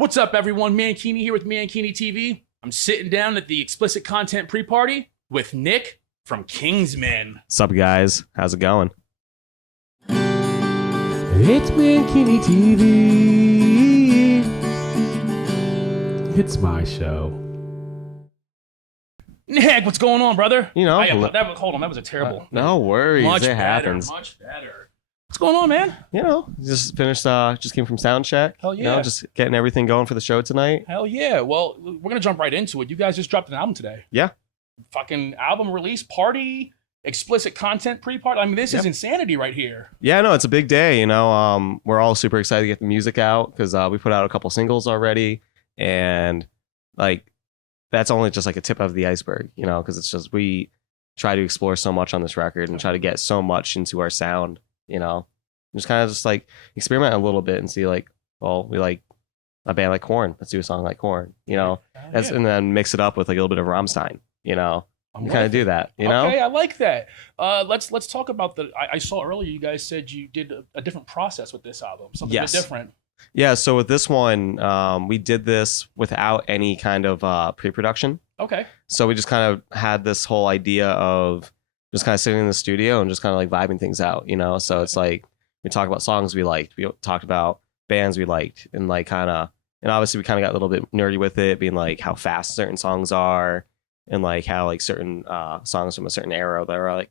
What's up, everyone? Mankini here with Mankini TV. I'm sitting down at the Explicit Content pre-party with Nick from Kingsmen. What's up, guys? How's it going? It's Mankini TV. It's my show. Nick, what's going on, brother? You know, Hold on, that was a terrible. no worries. Much It better, happens. much better. What's going on, man? You know, just finished. Just came from sound check. Hell You know, yeah. just getting everything going for the show tonight. Hell yeah. Well, we're gonna jump right into it. You guys just dropped an album today. Yeah. Fucking album release party, Explicit Content pre-party. I mean, this is Yep. insanity right here. Yeah, no, it's a big day. You know, we're all super excited to get the music out because we put out a couple singles already, and like that's only just like a tip of the iceberg. You know, because it's just we try to explore so much on this record and try to get so much into our sound. You know. Just kind of just like experiment a little bit and see like, well, we like a band like Korn. Let's do a song like Korn, you know, Hell As, yeah. and then mix it up with like a little bit of Rammstein, you know, I'm kind of with it. do that, you know? Okay, I like that. Let's talk about the. I saw earlier you guys said you did a different process with this album, something a bit Yes. different. Yeah. So with this one, we did this without any kind of pre-production. Okay. So we just kind of had this whole idea of just kind of sitting in the studio and just kind of like vibing things out, you know? So it's like, we talked about songs we liked. We talked about bands we liked, and like kind of, and obviously we kind of got a little bit nerdy with it, being like how fast certain songs are, and like how like certain songs from a certain era that are like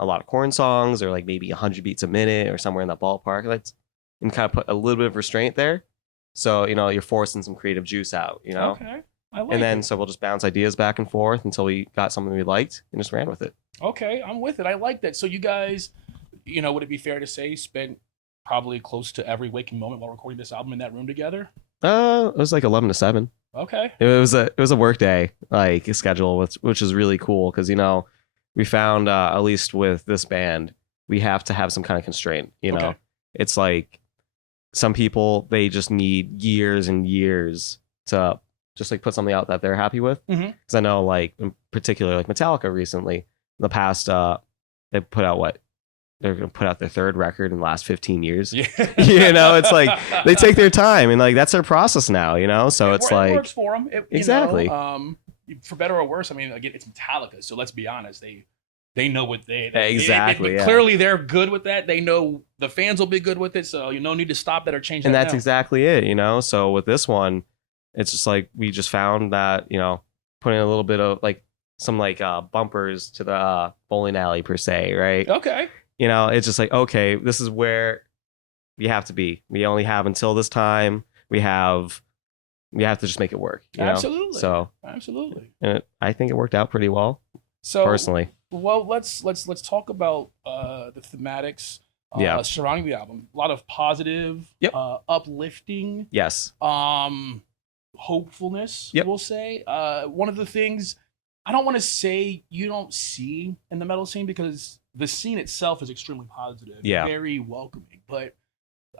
a lot of Korn songs, or like maybe 100 beats a minute, or somewhere in that ballpark. Let's and kind of put a little bit of restraint there, so you know you're forcing some creative juice out, you know. Okay. I like And then it. so we'll just bounce ideas back and forth until we got something we liked and just ran with it. Okay, I'm with it. I like that. So you guys, you know, would it be fair to say spent probably close to every waking moment while recording this album in that room together? It was like 11 to 7. Okay. It was a work day like schedule, which is really cool because you know we found at least with this band we have to have some kind of constraint. You know, Okay. it's like some people they just need years and years to just like put something out that they're happy with. Mhm. Because I know like in particular like Metallica recently in the past they put out what they're gonna put out their third record in the last 15 years. Yeah. You know, it's like they take their time and like that's their process now, you know? So it's it like works for them. Exactly. For better or worse. I mean, again, it's Metallica, so let's be honest. They know what they Exactly, yeah. Clearly, they're good with that. They know the fans will be good with it, so you no need to stop that or change. and that that's now. exactly it, you know? So with this one, it's just like we just found that, you know, putting a little bit of like some like bumpers to the bowling alley per se, right? Okay. You know, it's just like, okay, this is where we have to be. We only have until this time. We have to just make it work, you know? Absolutely. So, Absolutely. and I think it worked out pretty well, So personally. Well, let's talk about the thematics Yeah. surrounding the album. A lot of positive, Yep. uplifting, Yes. hopefulness. Yep. We'll say one of the things I don't want to say you don't see in the metal scene because the scene itself is extremely positive, Yeah. very welcoming. But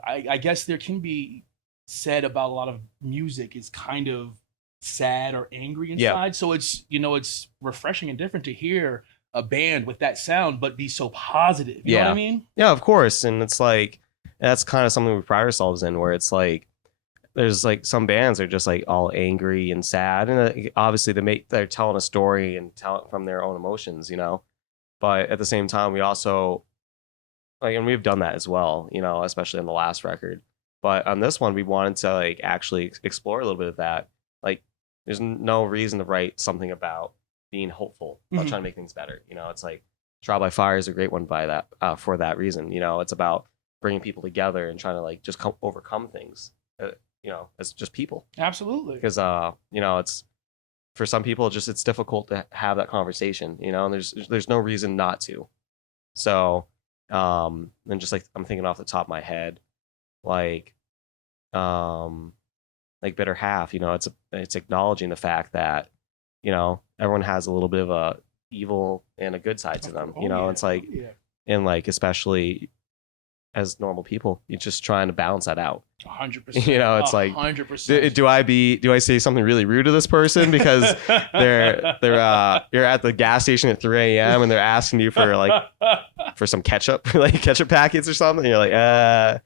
I guess there can be said about a lot of music is kind of sad or angry Yeah. inside. So it's it's refreshing and different to hear a band with that sound but be so positive. You know what Yeah. I mean? Yeah, of course. And it's like, that's kind of something we pride ourselves in, where it's like, there's like some bands are just like all angry and sad. And obviously they're telling a story and telling from their own emotions, you know? But at the same time, we also, like, and we've done that as well, you know, especially on the last record. But on this one, we wanted to like actually explore a little bit of that. Like, there's no reason to write something about being hopeful, about Mhm. trying to make things better. You know, it's like Trial by Fire is a great one by that for that reason. You know, it's about bringing people together and trying to like just overcome things. You know, as just people, Absolutely. because you know, it's for some people it's difficult to have that conversation. You know, and there's no reason not to. So, and just like I'm thinking off the top of my head, like Bitter Half. You know, it's acknowledging the fact that you know everyone has a little bit of a evil and a good side to them. You know, it's like yeah. and like especially as normal people. You're just trying to balance that out. 100%. You know, it's like 100%. do I say something really rude to this person because you're at the gas station at 3 a.m. and they're asking you for some ketchup, like ketchup packets or something? You're like, yeah,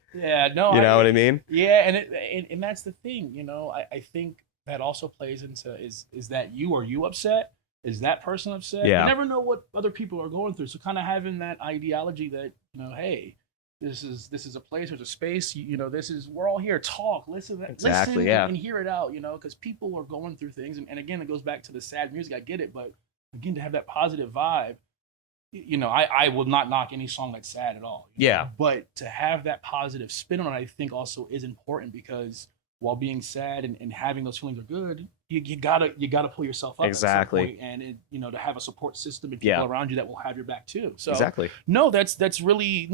no, you know what I mean? Yeah, and that's the thing, you know. I think that also plays into is that are you upset? Is that person upset? Yeah. You never know what other people are going through. So kind of having that ideology that, you know, hey, this is a place, there's a space, you know, we're all here, talk, listen, Exactly, listen yeah. and hear it out, you know, because people are going through things. And again, it goes back to the sad music. I get it. But again, to have that positive vibe, you know, I will not knock any song that's sad at all. Yeah. But to have that positive spin on it, I think also is important, because while being sad and having those feelings are good, you gotta pull yourself up. Exactly. At some point, and you know, to have a support system and people around you that will have your back too. So exactly. No, that's really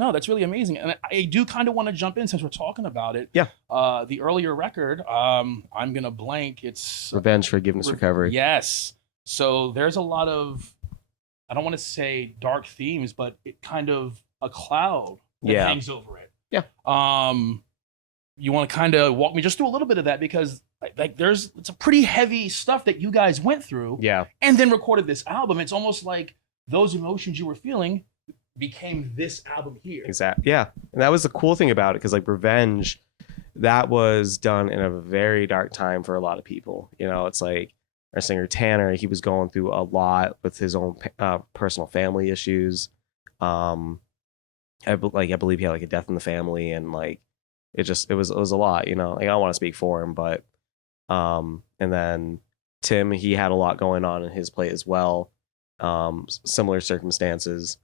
amazing. And I do kind of want to jump in since we're talking about it. Yeah. The earlier record, I'm gonna blank. It's Revenge, Forgiveness, Recovery. Yes. So there's a lot of, I don't want to say dark themes, but it kind of a cloud that hangs over it. Yeah. You want to kind of walk me just through a little bit of that, because like it's a pretty heavy stuff that you guys went through. Yeah. And then recorded this album. It's almost like those emotions you were feeling became this album here. Exactly. Yeah. And that was the cool thing about it, because like Revenge, that was done in a very dark time for a lot of people. You know, it's like our singer Tanner, he was going through a lot with his own personal family issues. I believe he had like a death in the family, and like it was a lot, you know. Like, I don't want to speak for him, but and then Tim, he had a lot going on in his plate as well, similar circumstances,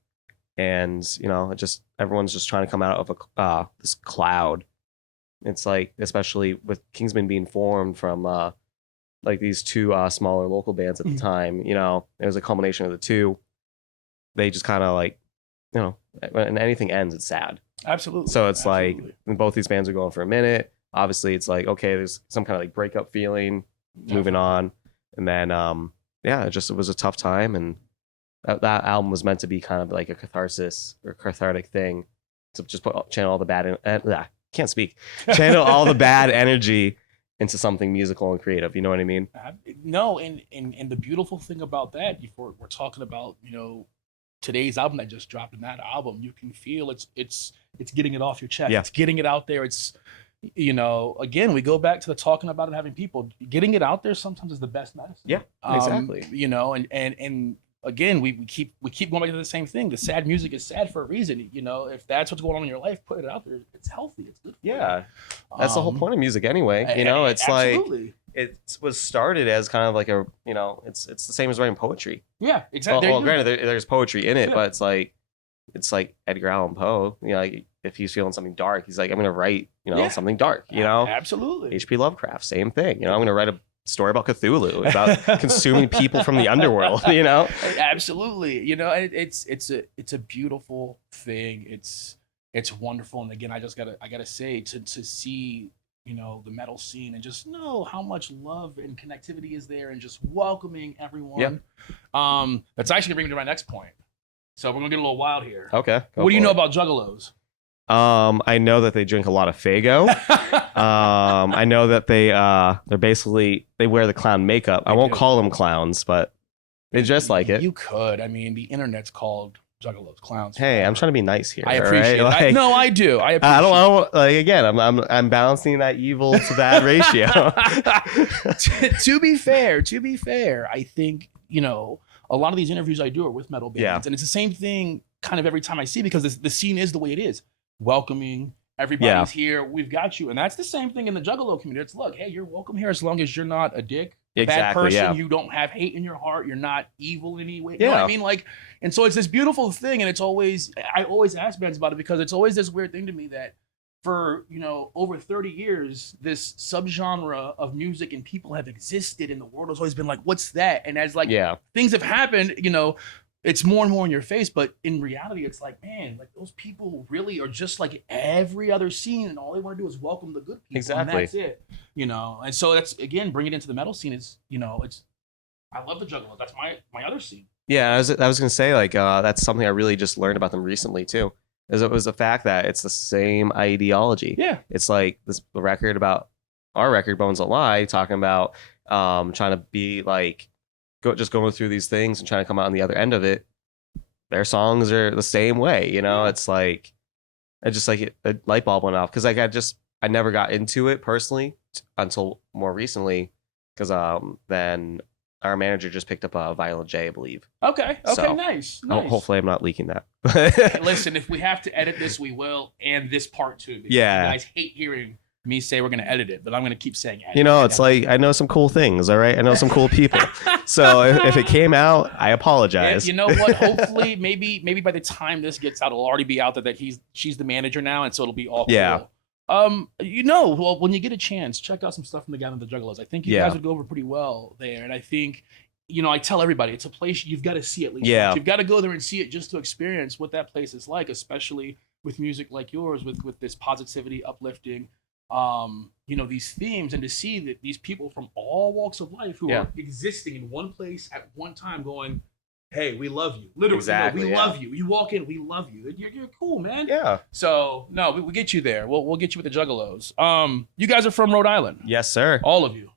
and you know, everyone's just trying to come out of this cloud. It's like, especially with Kingsmen being formed from like these two smaller local bands at the time, you know, it was a culmination of the two. They just kind of like, you know, when anything ends, it's sad. Absolutely. So it's like, when both these bands are going for a minute, obviously it's like, okay, there's some kind of like breakup feeling, moving on. And then, it was a tough time. And that album was meant to be kind of like a catharsis or cathartic thing, to just channel all the channel all the bad energy into something musical and creative. You know what I mean? No. And the beautiful thing about that, before we're talking about, you know, today's album that just dropped, in that album, you can feel it's getting it off your chest. Yeah. It's getting it out there. It's, you know, again, we go back to the talking about it, having people getting it out there sometimes is the best medicine. Yeah, exactly. You know, and again, we keep going back to the same thing. The sad music is sad for a reason. You know, if that's what's going on in your life, put it out there. It's healthy. It's good for you. That's the whole point of music anyway. You know, it's absolutely. Like it was started as kind of like a, you know, it's the same as writing poetry. Yeah, exactly. Well, granted, there's poetry in it, but it's like Edgar Allan Poe. You know, like if he's feeling something dark, he's like, I'm gonna write, you know, something dark. You know, absolutely. H.P. Lovecraft, same thing. You know, I'm gonna write a story about Cthulhu, about consuming people from the underworld. You know, absolutely. You know, it's a beautiful thing. It's wonderful. And again, I gotta say, to see, you know, the metal scene and just know how much love and connectivity is there, and just welcoming everyone. That's actually bringing me to my next point. So we're gonna get a little wild here. Okay. What do you know about juggalos? I know that they drink a lot of Faygo. I know that they wear the clown makeup. I won't call them clowns, but they dress like it. You could. I mean, the internet's called juggalos, clowns. Hey, I'm trying to be nice here. I appreciate it. Like, no, I do. I appreciate I don't like, again, I'm balancing that evil to bad ratio. To be fair, I think, you know, a lot of these interviews I do are with metal bands, and it's the same thing kind of every time I see, because the scene is the way it is. Welcoming, everybody's here, we've got you. And that's the same thing in the juggalo community. It's, look, hey, you're welcome here as long as you're not a dick, bad person, you don't have hate in your heart, you're not evil in any way. You know what I mean? Like, and so it's this beautiful thing, and I always ask bands about it, because it's always this weird thing to me that for, you know, over 30 years, this subgenre of music and people have existed, and the world has always been like, what's that? And as like things have happened, you know, it's more and more in your face, but in reality, it's like, man, like those people really are just like every other scene, and all they want to do is welcome the good people. Exactly. And that's it, you know. And so that's, again, bringing it into the metal scene is, you know, I love the juggalo. That's my other scene. Yeah, I was gonna say, like, that's something I really just learned about them recently too. is it was the fact that it's the same ideology. Yeah. It's like this record about our record, Bones Don't Lie, talking about trying to be like, just going through these things and trying to come out on the other end of it. Their songs are the same way, you know. It's like, I just like a light bulb went off because like I never got into it personally until more recently, because then our manager just picked up a Violent J, I believe. Okay. So, Nice. Hopefully I'm not leaking that. Hey, listen, if we have to edit this, we will, and this part too. Yeah. You guys hate hearing me say we're going to edit it, but I'm going to keep saying edit. You know, it's like, I know some cool things, all right? I know some cool people. So if it came out, I apologize. You know what? Hopefully, maybe by the time this gets out, it'll already be out there that she's the manager now, and so it'll be all cool. Yeah. You know, well, when you get a chance, check out some stuff from the Gathering of the Juggalos. I think you guys would go over pretty well there, and I think, you know, I tell everybody, it's a place you've got to see at least. Yeah. You've got to go there and see it just to experience what that place is like, especially with music like yours, with this positivity, uplifting, you know, these themes, and to see that these people from all walks of life who are existing in one place at one time going, hey, we love you. Literally, exactly, we love you. You walk in, we love you. You're cool, man. Yeah. So, no, we get you there. We'll get you with the Juggalos. You guys are from Rhode Island. Yes, sir. All of you.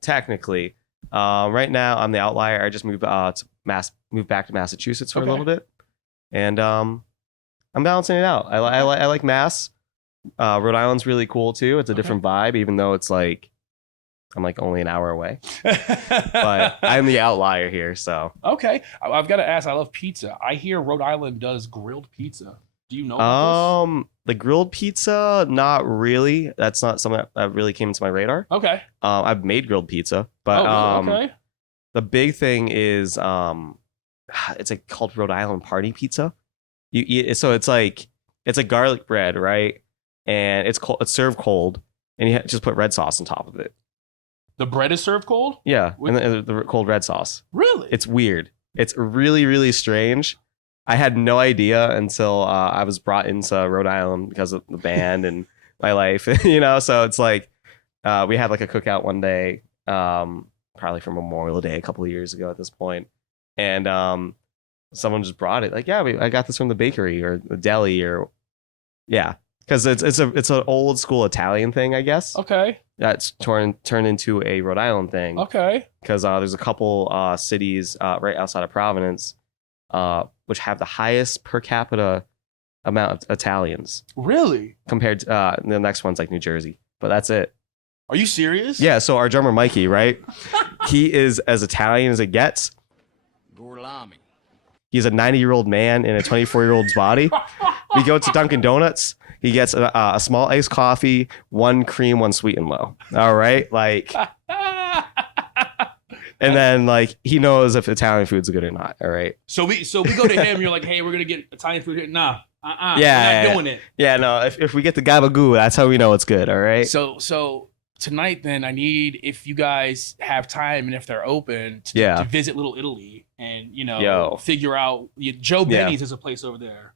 Technically. Right now I'm the outlier. I just moved back to Massachusetts for a little bit. And I'm balancing it out. I like Mass. Rhode Island's really cool too. It's a different vibe, even though it's like I'm like only an hour away. But I'm the outlier here, so. Okay. I've got to ask, I love pizza. I hear Rhode Island does grilled pizza. Do you know about this? The grilled pizza, not really. That's not something that really came into my radar. Okay. I've made grilled pizza, but okay. The big thing is it's like called Rhode Island party pizza. You eat so it's like a garlic bread, right? And it's served cold, and you just put red sauce on top of it. The bread is served cold? Yeah, and the cold red sauce. Really? It's weird. It's really, really strange. I had no idea until I was brought into Rhode Island because of the band and my life, you know? So it's like, we had like a cookout one day, probably for Memorial Day a couple of years ago at this point. And someone just brought it. Like, yeah, I got this from the bakery or the deli or, yeah. Because it's an old school Italian thing, I guess. Okay. That's turned into a Rhode Island thing. Okay. Because there's a couple cities right outside of Providence which have the highest per capita amount of Italians. Really? Compared to the next one's like New Jersey. But that's it. Are you serious? Yeah, so our drummer Mikey, right? He is as Italian as it gets. Gorlami. He's a 90-year-old man in a 24-year-old's body. We go to Dunkin' Donuts. He gets a small iced coffee, 1 cream, 1 sweet and low. All right, like, and then like he knows if Italian food's good or not. All right. So we go to him. You're like, hey, we're gonna get Italian food here. Nah, yeah, we're not doing it. Yeah, no. If we get the gabagoo, that's how we know it's good. All right. So tonight, then I need, if you guys have time and if they're open, to visit Little Italy and figure out. Joe Benny's is a place over there.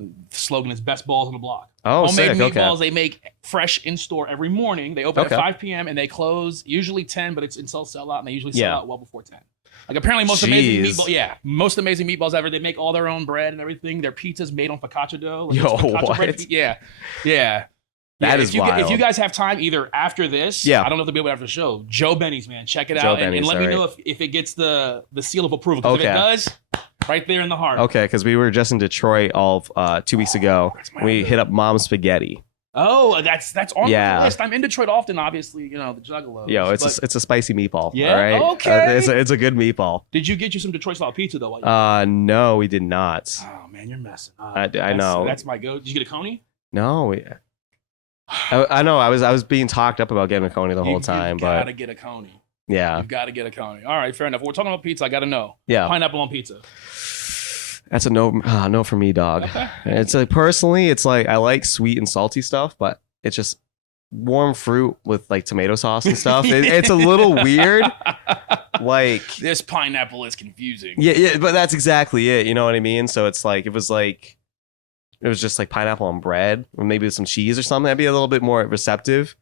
The slogan is best balls on the block. Oh, homemade sick. meatballs. Okay. They make fresh in store every morning. They open at 5 p.m. and they close usually 10, but it's until sell out, and they usually sell out well before 10. Like apparently most amazing meatballs ever. They make all their own bread and everything. Their pizza's made on focaccia dough. Like what? Bread. Yeah. That is wild. If you guys have time, either after this, I don't know if they'll be able to after the show. Joe Benny's, man, check it out and let me know if it gets the seal of approval. Because if it does, right there in the heart. Okay, because we were just in Detroit 2 weeks ago. We hit up Mom's Spaghetti. Oh, that's on the list. I'm in Detroit often, obviously, the Juggalos. Yo, it's a spicy meatball. Yeah, all right? okay. It's a good meatball. Did you get you some Detroit style pizza though? No, we did not. Oh man, you're messing up. I know. That's my go. Did you get a coney? No. I know. I was being talked up about getting a coney the whole time, you gotta get a coney. Yeah, you've got to get a coney. All right, fair enough. We're talking about pizza. I got to know. Yeah, pineapple on pizza. That's a no. No for me, dog. Okay. It's like personally, it's like I like sweet and salty stuff, but it's just warm fruit with like tomato sauce and stuff. It's a little weird. Like this pineapple is confusing. Yeah, but that's exactly it. You know what I mean? So it's like it was just like pineapple on bread, or maybe some cheese or something. That'd be a little bit more receptive.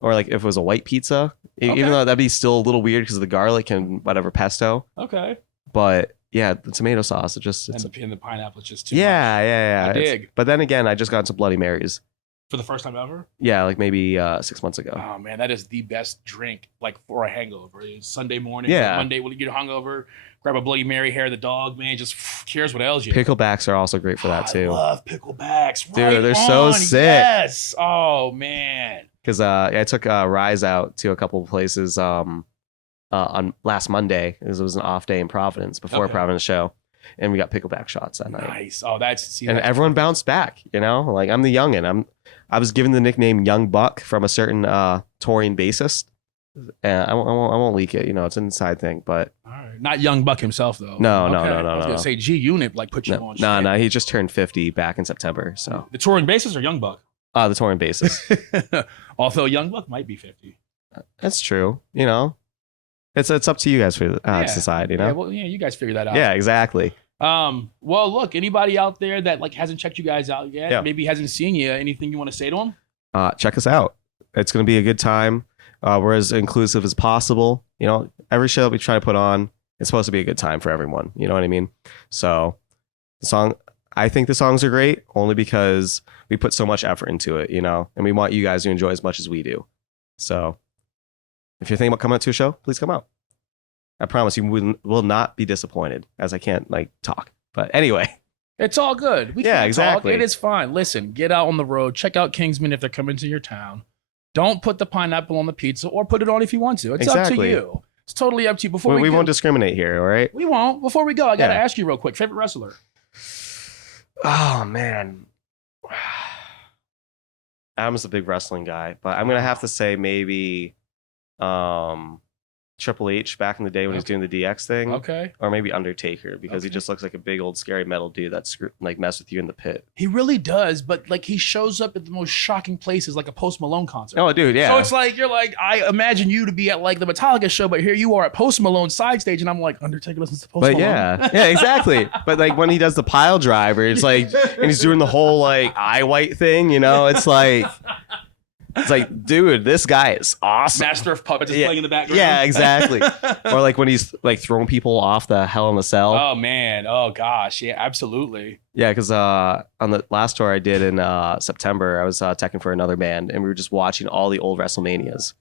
Or like if it was a white pizza, even though that'd be still a little weird because of the garlic and whatever pesto. Okay. But Yeah, the tomato sauce. It's And the pineapple is just too yeah. I dig. But then again, I just got into Bloody Marys. For the first time ever? Yeah, like maybe 6 months ago. Oh man, that is the best drink like for a hangover. It's Sunday morning, Yeah. Monday when you get hungover, grab a Bloody Mary, hair of the dog, man, just cares what ails you. Picklebacks are also great for that too. I love picklebacks. Dude, Right they're so on. sick. Yes. Oh man. Because I took Rise out to a couple of places on last Monday, because it was an off day in Providence before a Providence show, and we got pickleback shots that night. Nice. Oh, that's Everyone bounced back. You know, like I'm the youngin'. I was given the nickname Young Buck from a certain touring bassist. And I won't leak it. You know, it's an inside thing. But all right. Not Young Buck himself though. No. I was gonna say G Unit like put you on. No. He just turned 50 back in September. So the touring bassist or Young Buck? The touring bassist. Although Young Buck might be 50. That's true. You know, it's up to you guys to decide. You know. Yeah, well, yeah, you guys figure that out. Yeah, exactly. Well, look, anybody out there that like hasn't checked you guys out yet, maybe hasn't seen you, anything you want to say to them? Check us out. It's going to be a good time. We're as inclusive as possible. You know, every show we try to put on, it's supposed to be a good time for everyone. You know what I mean? So I think the songs are great only because we put so much effort into it, you know, and we want you guys to enjoy as much as we do. So if you're thinking about coming out to a show, please come out. I promise you will not be disappointed, as I can't like talk. But anyway. It's all good. We yeah, can't exactly. talk. It is fine. Listen, get out on the road. Check out Kingsmen if they're coming to your town. Don't put the pineapple on the pizza or put it on if you want to. It's up to you. It's totally up to you. Before we won't discriminate here, all right? We won't. Before we go, I got to ask you real quick. Favorite wrestler? Oh, man. Adam's a big wrestling guy, but I'm going to have to say maybe Triple H back in the day when he was doing the DX thing. Okay. Or maybe Undertaker, because he just looks like a big old scary metal dude that's like mess with you in the pit. He really does, but like he shows up at the most shocking places, like a Post Malone concert. Oh, dude, yeah. So it's like you're like, I imagine you to be at like the Metallica show, but here you are at Post Malone side stage, and I'm like, Undertaker listens to Post Malone. Yeah, exactly. But like when he does the pile driver, it's like, and he's doing the whole like eye white thing, you know? It's like, dude, this guy is awesome. Master of Puppets is playing in the background. Yeah, exactly. Or like when he's like throwing people off the Hell in a Cell. Oh man. Oh gosh. Yeah, absolutely. Yeah, because on the last tour I did in September, I was teching for another band, and we were just watching all the old WrestleManias.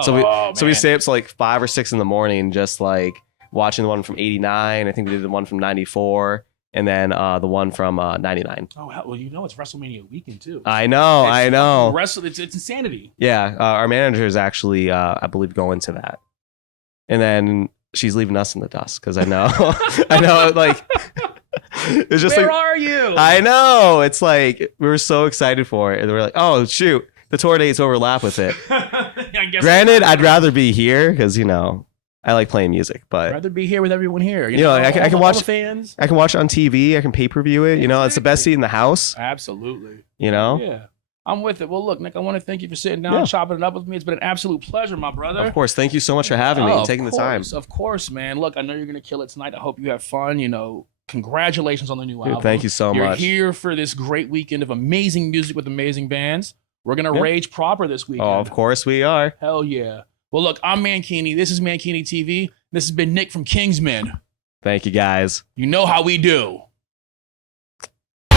So we stayed up to like 5 or 6 in the morning, just like watching the one from '89. I think we did the one from '94. And then the one from 99. Oh, well, you know it's WrestleMania weekend, too. I know. It's insanity. Yeah, our manager is actually, I believe, going to that. And then she's leaving us in the dust, because I know, like, it's just Where are you? I know. It's like, we were so excited for it. And we're like, oh, shoot, the tour dates overlap with it. Granted, I'd rather be here, because, you know, I like playing music, but I'd rather be here with everyone here. You know, I can watch the fans. I can watch it on TV. I can pay-per-view it. You know, it's the best seat in the house. Absolutely. You know? Yeah. I'm with it. Well, look, Nick, I want to thank you for sitting down and chopping it up with me. It's been an absolute pleasure, my brother. Of course. Thank you so much for having me and taking the time. Of course, man. Look, I know you're going to kill it tonight. I hope you have fun. You know, congratulations on the new album. Thank you so much. You're here for this great weekend of amazing music with amazing bands. We're going to rage proper this weekend. Oh, of course we are. Hell yeah. Well, look, I'm Mankini. This is Mankini TV. This has been Nick from Kingsmen. Thank you, guys. You know how we do. Do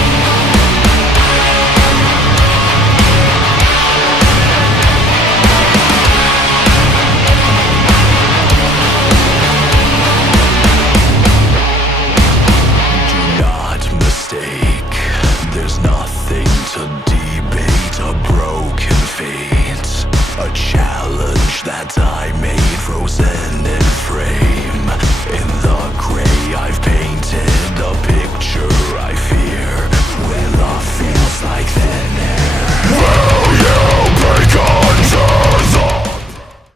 not mistake. There's nothing to debate. A broken fate. A challenge that I made frozen in